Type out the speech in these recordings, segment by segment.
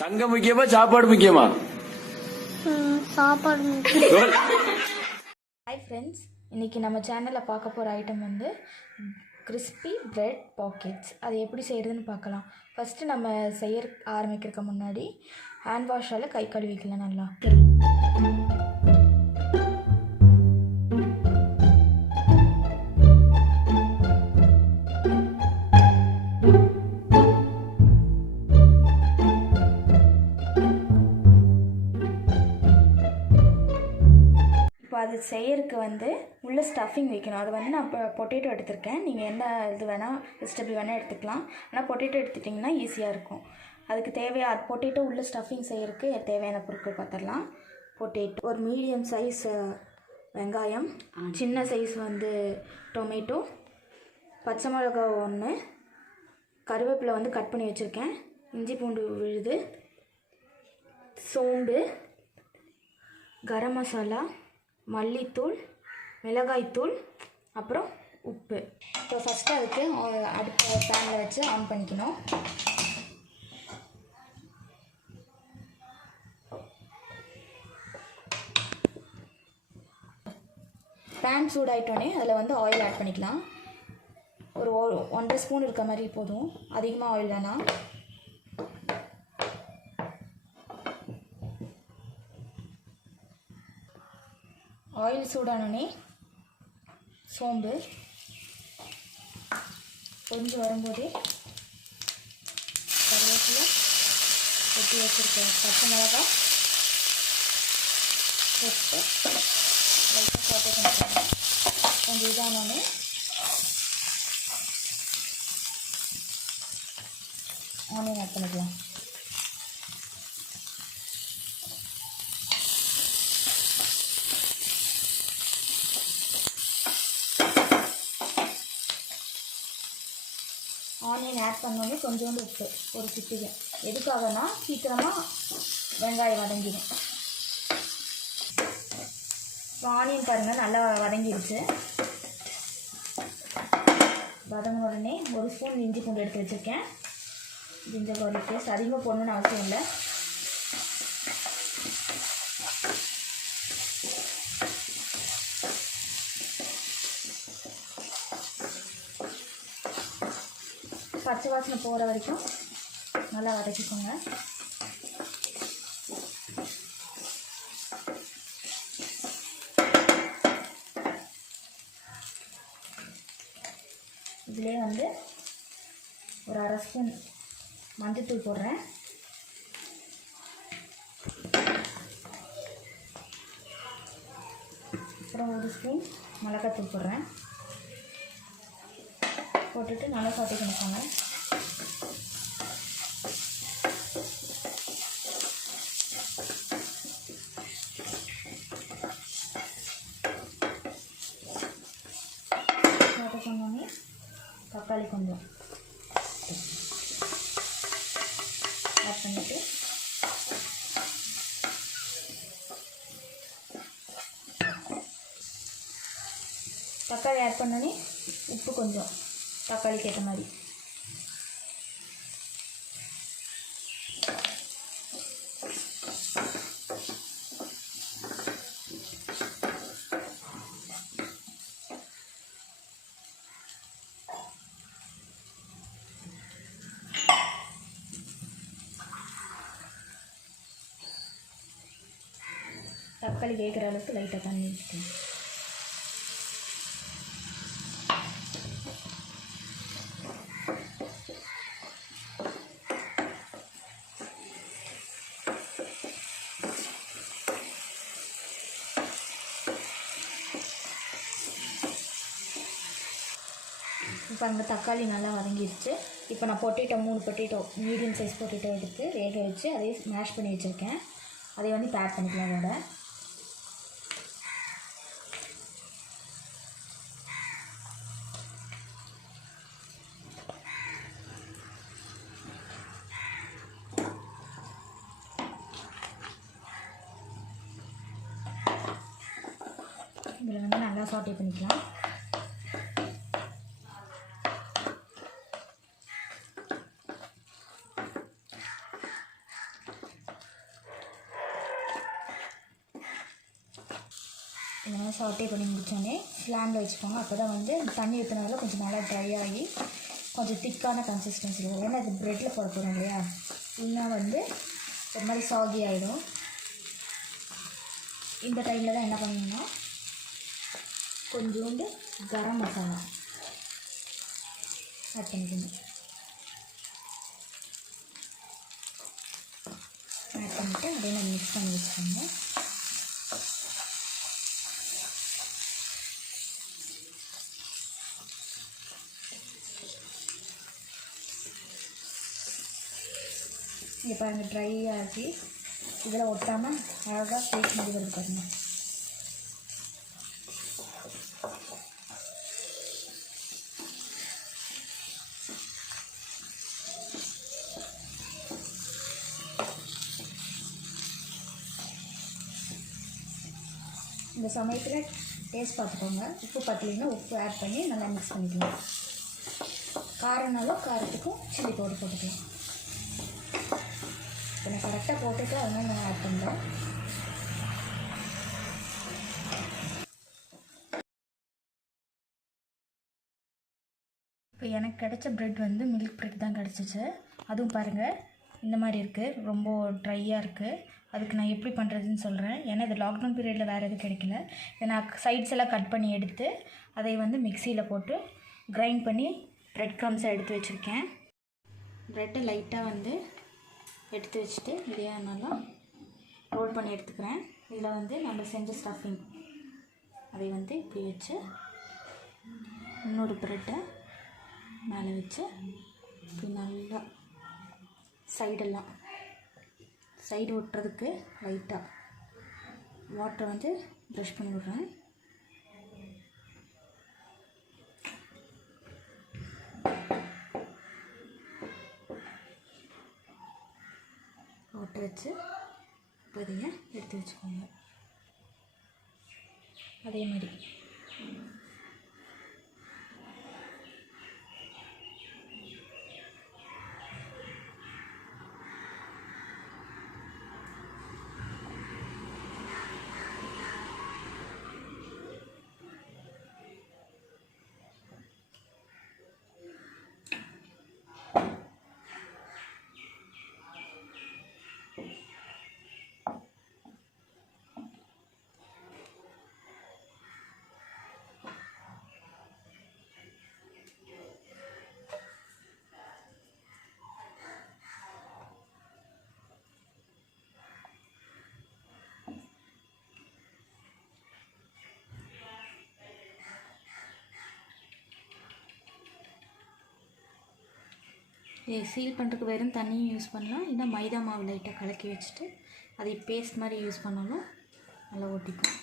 சங்கம் முக்கியமா சாப்பாடு முக்கியமா? சாப்பாடு. ஹாய் ஃப்ரெண்ட்ஸ், இன்றைக்கி நம்ம சேனலில் பார்க்க போகிற ஐட்டம் வந்து கிறிஸ்பி பிரெட் பாக்கெட்ஸ். அது எப்படி செய்கிறதுன்னு பார்க்கலாம். ஃபஸ்ட்டு நம்ம செய்ய ஆரம்பிக்கிறதுக்கு முன்னாடி ஹேண்ட் வாஷால் கை கழுவிக்கலாம் நல்லா. இப்போ அது செய்யறதுக்கு வந்து உள்ள ஸ்டஃபிங் வைக்கணும். அது வந்து நான் இப்போ பொட்டேட்டோ எடுத்திருக்கேன். நீங்கள் எந்த இது வேணால் வெஜிடபிள் வேணால் எடுத்துக்கலாம். ஆனால் பொட்டேட்டோ எடுத்துட்டிங்கன்னா ஈஸியாக இருக்கும். அதுக்கு தேவையான பொட்டேட்டோ உள்ள ஸ்டஃபிங் செய்யறதுக்கு தேவையான பொருட்கள் பார்த்துடலாம். பொட்டேட்டோ, ஒரு மீடியம் சைஸ் வெங்காயம், சின்ன சைஸ் வந்து டொமேட்டோ, பச்சை மிளகா 1, கருவேப்பிலை வந்து கட் பண்ணி வச்சுருக்கேன், இஞ்சி பூண்டு விழுது, சோம்பு, கரம் மசாலா, மல்லித்தூள், மிளகாய்த்தூள், அப்புறம் உப்பு. இப்போ ஃபஸ்ட்டு அதுக்கு அடுத்த பேனில் வச்சு ஆன் பண்ணிக்கணும். பேன் சூடாயிட்டோடனே அதில் வந்து ஆயில் ஆட் பண்ணிக்கலாம். ஒரு 1.5 ஸ்பூன் இருக்க மாதிரி போதும், அதிகமாக ஆயில் வேணாம். ஆயில் சூடானோடனே சோம்பு கொஞ்சம் வரும்போதே கருவேப்பிலை, வெட்டி வச்சுருக்க பச்சை மிளகாய் போட்டு லைட்டாக போட்டு பண்ணிக்கலாம். கொஞ்சம் இதானோடனே ஆனியன் ஆட் பண்ணிக்கலாம். ஆனியன் ஆட் பண்ணோடனே கொஞ்சோண்டு உப்பு, ஒரு சிட்டிகை. எதுக்காகனா சீக்கிரமாக வெங்காயம் வதங்கிடும். இப்போ ஆனியன் பாருங்கள் நல்லா வதங்கிடுச்சு. வதங்கின உடனே 1 ஸ்பூன் இஞ்சி பூண்டு எடுத்து வச்சுருக்கேன். ஜிஞ்சர் கார்லிக் பேஸ்ட் அதிகமாக போடணுன்னு அவசியம் இல்லை. பச்சை வாசனை போகிற வரைக்கும் நல்லா வதக்கிக்கோங்க. இதிலே வந்து ஒரு 1/2 ஸ்பூன் மஞ்சள்தூள் போடுறேன். அப்புறம் 1 ஸ்பூன் மிளகாத்தூள் போடுறேன். போட்டுட்டு நல்லா சாட்டே பண்ணிக்கோங்க. சாட்டை பண்ணோடனே தக்காளி கொஞ்சம் ஆட் பண்ணிவிட்டு தக்காளி ஆட் பண்ணோடனே உப்பு கொஞ்சம் தக்காளிக்கு ஏற்ற மாதிரி. தக்காளி வேகிற அளவுக்கு லைட்டாக தண்ணி ஊற்றிக்கணும். இப்போ அந்த தக்காளி நல்லா வதங்கிடுச்சு. இப்போ நான் potato 3 potato medium size potato எடுத்து வேக வச்சு அதையே ஸ்மாஷ் பண்ணி வச்சுருக்கேன். அதை வந்து இப்போ ஆட் பண்ணிக்கலாம். அதோட இதில் வந்து நல்லா சாட்டே பண்ணிக்கலாம். இந்த மாதிரி சாட்டே பண்ணி முடித்தோடனே ஃப்ளாமில் வச்சுக்கோங்க. அப்போ தான் வந்து தண்ணி ஊற்றினால கொஞ்சம் நல்லா ட்ரை ஆகி கொஞ்சம் திக்கான கன்சிஸ்டன்சி வரும். ஏன்னா அது ப்ரெட்டில் போட போகிறோம் இல்லையா, இல்லைனா வந்து ஒரு மாதிரி சாகி ஆகிடும். இந்த டைமில் தான் என்ன பண்ணணும்னா கொஞ்சோண்டு கரம் மசாலா ஆட் பண்ணிக்கணும். ஆட் பண்ணிவிட்டு அப்படியே நம்ம மிக்ஸ் பண்ணி வச்சுக்கோங்க. இங்கே பாருங்கள், ட்ரை ஆகி இதில் ஒட்டாமல் அழகாக கேக் மாதிரி வருது பாருங்கள். இந்த சமயத்தில் டேஸ்ட் பார்த்துக்கோங்க. உப்பு பத்தலைன்னா உப்பு ஆட் பண்ணி நல்லா மிக்ஸ் பண்ணிக்கலாம். காரம்னாலும் காரத்துக்கும் சில்லி பவுடர் போட்டுக்கலாம். இப்போ நான் கரெக்டாக போட்டுட்டு அதனால் நான் ஆட் பண்ணுறேன். இப்போ எனக்கு கிடைச்ச ப்ரெட் வந்து மில்க் ப்ரெட் தான் கிடச்சிச்சு. அதுவும் பாருங்கள் இந்த மாதிரி இருக்குது, ரொம்ப ட்ரையாக இருக்குது. அதுக்கு நான் எப்படி பண்ணுறதுன்னு சொல்கிறேன். ஏன்னா இது லாக்டவுன் பீரியடில் வேறு எதுவும் கிடைக்கல. இதை நான் சைட்ஸ் எல்லாம் கட் பண்ணி எடுத்து அதை வந்து மிக்சியில் போட்டு கிரைண்ட் பண்ணி ப்ரெட் க்ரம்ஸை எடுத்து வச்சுருக்கேன். ப்ரெட்டை லைட்டாக வந்து எடுத்து வச்சுட்டு இதையே நல்லா ரோல் பண்ணி எடுத்துக்கிறேன். இதில் வந்து நம்ம செஞ்ச ஸ்டஃபிங் அதை வந்து இப்படி வச்சு இன்னொரு ப்ரெட்டை மேலே வச்சு இப்படி நல்லா சைடெல்லாம் சைடு ஒட்டுறதுக்கு லைட்டாக வாட்டரை வந்து ப்ரஷ் பண்ணி விட்றேன். வாட்டர் வச்சு இப்போதைய எடுத்து வச்சுக்கோங்க. அதே மாதிரி சீல் பண்ணுறதுக்கு வெறும் தண்ணியும் யூஸ் பண்ணலாம். இல்லை மைதா மாவு லைட்டாக கலக்கி வச்சுட்டு அதை பேஸ்ட் மாதிரி யூஸ் பண்ணாலும் நல்லா ஒட்டிக்கும்.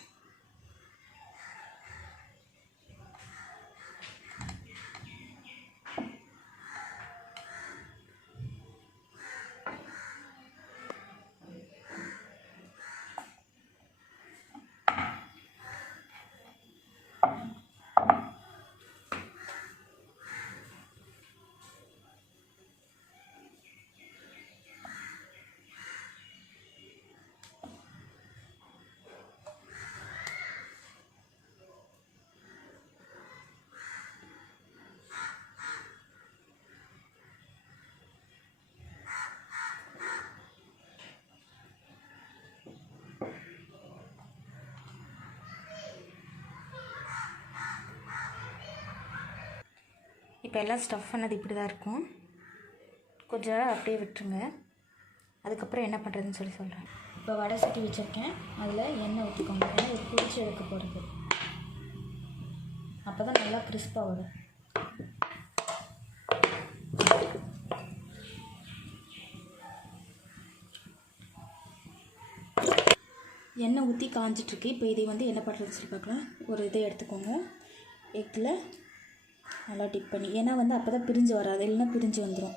இப்போ எல்லாம் ஸ்டஃப் பண்ணது இப்படி தான் இருக்கும். கொஞ்சம் நேரம் அப்படியே விட்டுருங்க. அதுக்கப்புறம் என்ன பண்ணுறதுன்னு சொல்கிறேன். இப்போ வடை சட்டி வச்சுருக்கேன். அதில் எண்ணெய் ஊற்றிக்கோங்க. ஏன்னா இது பிடிச்சி எடுக்க போகிறது. அப்போ தான் நல்லா கிறிஸ்பாக வரும். எண்ணெய் ஊற்றி காஞ்சிட்ருக்கு. இப்போ இதை வந்து என்ன பண்ணுறதுன்னு சொல்லி பார்க்கலாம். ஒரு இதை எடுத்துக்கோங்க. எக்கில் நல்லா டிப் பண்ணி, ஏன்னா வந்து அப்போ தான் பிரிஞ்சு வராது, இல்லைன்னா பிரிஞ்சு வந்துடும்.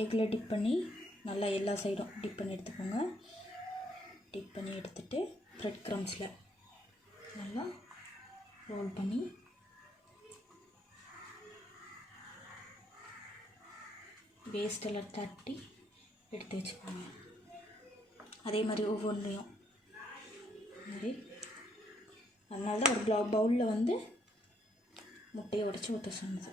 எக்கில் டிப் பண்ணி நல்லா எல்லா சைடும் டிப் பண்ணி எடுத்துக்கோங்க. டிப் பண்ணி எடுத்துகிட்டு ப்ரெட் க்ரம்ஸில் நல்லா ரோல் பண்ணி வேஸ்ட்டெல்லாம் தட்டி எடுத்து வச்சுக்கோங்க. அதே மாதிரி ஒவ்வொன்றையும் மாதிரி அதனால தான் ஒரு பவுலில் வந்து முட்டையை உடச்சி ஊற்ற சொன்னது.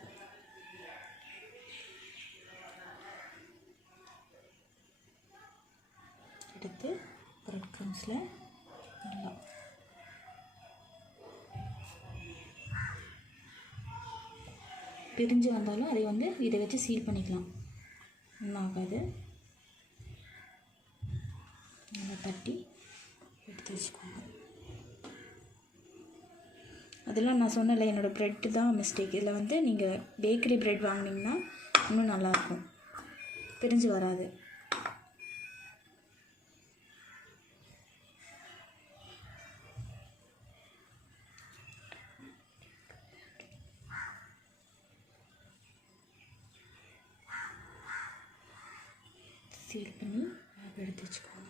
எடுத்து பிரெட் க்ரம்ஸில் நல்லா பிரிஞ்சு வந்தாலும் அதை வந்து இதை வச்சு சீல் பண்ணிக்கலாம், ஒன்றும் ஆகாது. நல்லா தட்டி எடுத்து வச்சுக்கோங்க. அதெல்லாம் நான் சொன்னல, என்னோடய ப்ரெட்டு தான் மிஸ்டேக். இதில் வந்து நீங்கள் பேக்கரி ப்ரெட் வாங்கினீங்கன்னா இன்னும் நல்லாயிருக்கும், பிரிஞ்சு வராது. சீல் பண்ணி எடுத்து வச்சுக்கோங்க.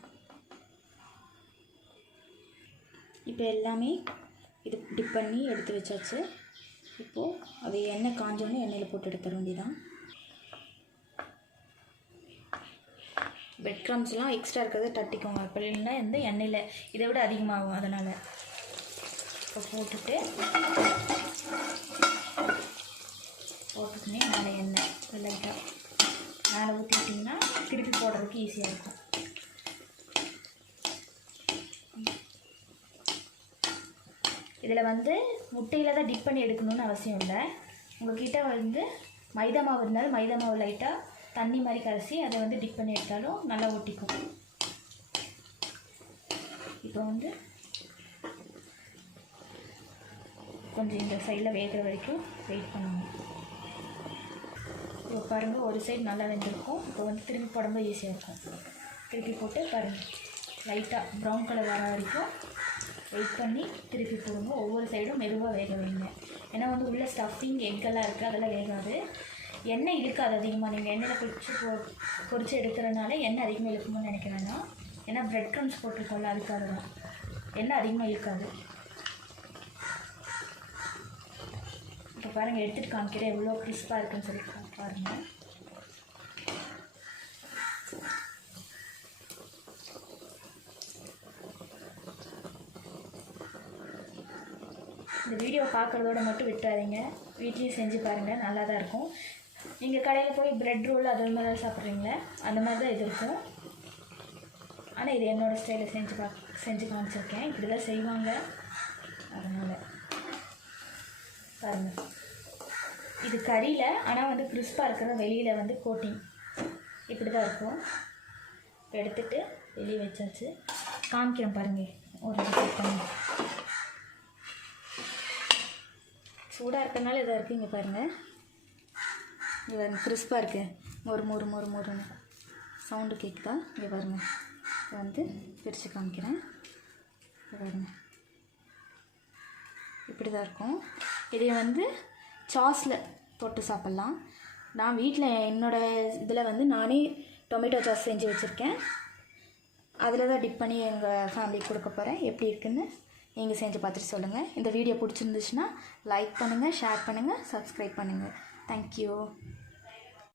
இப்போ எல்லாமே இது டிப் பண்ணி எடுத்து வச்சாச்சு. இப்போது அது எண்ணெய் காஞ்சோன்னே எண்ணெயில் போட்டு எடுத்துட வேண்டியதான். பிரெட் க்ரம்ஸ்லாம் எக்ஸ்ட்ரா இருக்கிறத தட்டிக்கோங்க, இப்போ இல்லைன்னா வந்து எண்ணெயில் இதை விட அதிகமாகும். அதனால் இப்போ போட்டுட்டுனே மேலே எண்ணெய் லைட்டாக மேலே ஊற்றிட்டிங்கன்னா திருப்பி போடுறதுக்கு ஈஸியாக இருக்கும். இதில் வந்து முட்டையில் தான் டிப் பண்ணி எடுக்கணும்னு அவசியம் இல்லை. உங்கள்கிட்ட வந்து மைதா மாவு இருந்தாலும் மைதா மாவு லைட்டாக தண்ணி மாதிரி கரைச்சி அதை வந்து டிப் பண்ணி எடுத்தாலும் நல்லா ஒட்டிக்கும். இப்போ வந்து கொஞ்சம் இந்த சைடில் வேகிற வரைக்கும் வெயிட் பண்ணுவோம். இப்போ பாருங்கள், ஒரு சைடு நல்லா வெந்திருக்கும். இப்போ வந்து திருப்பி போடும்போது ஈஸியாக இருக்கும். திருப்பி போட்டு பாருங்கள், லைட்டாக ப்ரௌன் கலர் வர வரைக்கும் வெயிட் பண்ணி திருப்பி போடுங்க. ஒவ்வொரு சைடும் மெதுவாக வேக வைங்க. ஏன்னா வந்து உள்ள ஸ்டஃபிங் எக்கெல்லாம் இருக்குது, அதெல்லாம் வேகாது. எண்ணெய் இழுக்காது அதிகமாக. நீங்கள் எண்ணெயில் பொரிச்சு எடுக்கிறதுனால எண்ணெய் அதிகமாக இழுக்கும்னு நினைக்கிறேன்னா, ஏன்னா ப்ரெட் க்ரம்ஸ் போட்டிருக்கோம்ல, அதுக்காக தான் எண்ணெய் அதிகமாக இழுக்காது. இப்போ பாருங்கள், எடுத்துகிட்டு காமிக்கிறேன் எவ்வளோ கிறிஸ்பாக இருக்குன்னு சொல்லி பாருங்கள். இந்த வீடியோ பார்க்குறதோட மட்டும் விட்டுறாதீங்க, வீட்லேயும் செஞ்சு பாருங்கள், நல்லா தான் இருக்கும். நீங்கள் கடையில் போய் ப்ரெட் ரோல் அது மாதிரி சாப்பிட்றீங்களே, அந்த மாதிரி தான் இது இருக்கும். ஆனால் இது என்னோடய ஸ்டைலில் செஞ்சு காமிச்சிருக்கேன். இப்படி தான் செய்வாங்க, அதனால் பாருங்கள். இது கறியில், ஆனால் வந்து கிறிஸ்பாக இருக்கிற வெளியில் வந்து கோட்டிங் இப்படி தான் இருக்கும். எடுத்துகிட்டு வெளியே வச்சாச்சு. காமிக்கிறேன் பாருங்கள், ஒரு பண்ணி சூடாக இருக்கிறதுனால இதாக இருக்குது. இங்கே பாருங்கள், இங்கே பாருங்கள், கிறிஸ்பாக இருக்குது. மொறுன்னு சவுண்டு கேட்குதா? இங்கே பாருங்கள், இதை வந்து பிரித்து காமிக்கிறேன். இங்கே பாருங்கள், இப்படி தான் இருக்கும். இதை வந்து சாஸில் தொட்டு சாப்பிட்லாம். நான் வீட்டில் என்னோடய இதில் வந்து நானே டொமேட்டோ சாஸ் செஞ்சு வச்சுருக்கேன். அதில் தான் டிப் பண்ணி எங்கள் ஃபேமிலிக்கு கொடுக்க போகிறேன். எப்படி இருக்குன்னு நீங்கள் செஞ்சு பார்த்துட்டு சொல்லுங்கள். இந்த வீடியோ பிடிச்சிருந்துச்சுன்னா லைக் பண்ணுங்கள், ஷேர் பண்ணுங்கள், சப்ஸ்கிரைப் பண்ணுங்கள். தேங்க்யூ.